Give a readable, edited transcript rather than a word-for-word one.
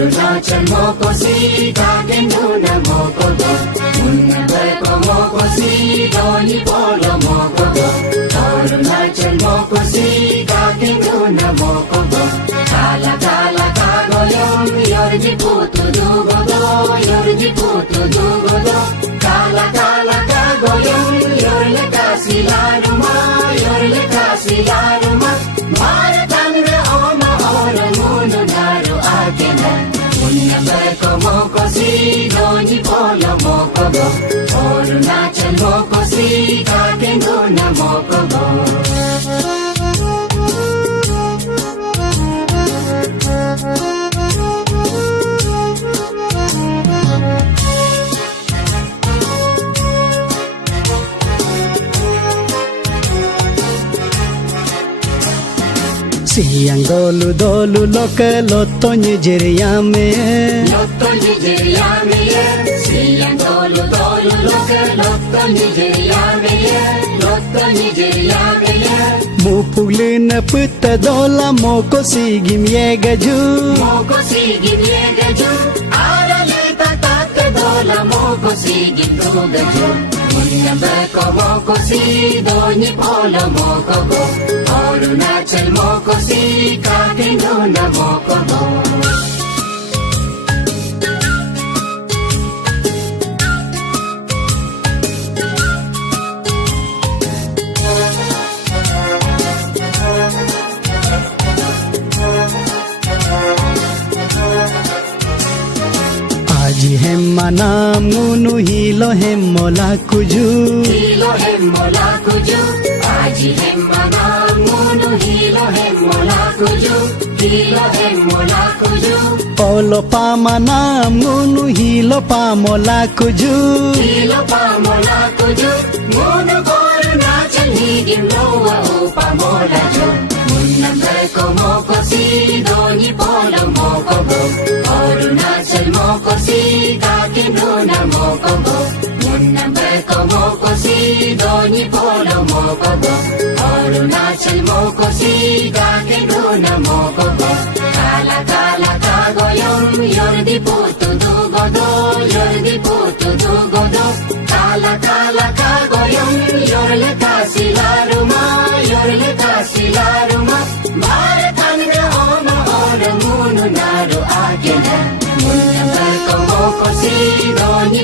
अरुणाचल मोकोसी काठमाडौँ मोकोगो मुन्नाको मोकोसी दोनी पोलो मोकोगो अरुणाचल मोकोसी काठमाडौँ मोकोगो काला काला कागोयम योर्जी पुतु दुगोदो योर्जी पुतु दुगोदो काला काला कागोयम योर्ले कासिलारुमा योर्ले कासिलारुमा भारतांग्र ओमा ओरमुनु नारु आकेना मुन्नाको मोकोसी दोनी पोलो मोकोगो अरुणाचल मोकोसी काठमाडौँ मोकोगो Siang dolu dolu loke lotto Nigeria me siang dolu dolu loke lotto Nigeria me Mupulin putta dola moko sigim yegaju arale tatak dola moko sigim dugaju मुन्नाको मोकोसी दोनी पोलो मोकोगो अरुणाचल मोकोसी काठमाडौँ मोकोगो Aji hemma nam ngunu hilo hemmola kuju aji hemma nam ngunu hilo hemmola kuju Polo pama nam ngunu hilo pamola kuju ngunu Arunachal higim loa pamola jo मुन्नाको मोकोसी दोनी पोलो मोकोगो अरुणाचल मोकोसी काठमाडौँ मोकोगो मुन्नाको मोकोसी दोनी पोलो मोकोगो अरुणाचल मोकोसी काठमाडौँ मोकोगो काला काला कागोयम योर्दी पुतु दुगोदो काला काला कागोयम योर्ले कासिलारुमा भारतांग्र ओमा ओरमुनु नारु आकेना मुन्नाको मोकोसी दोनी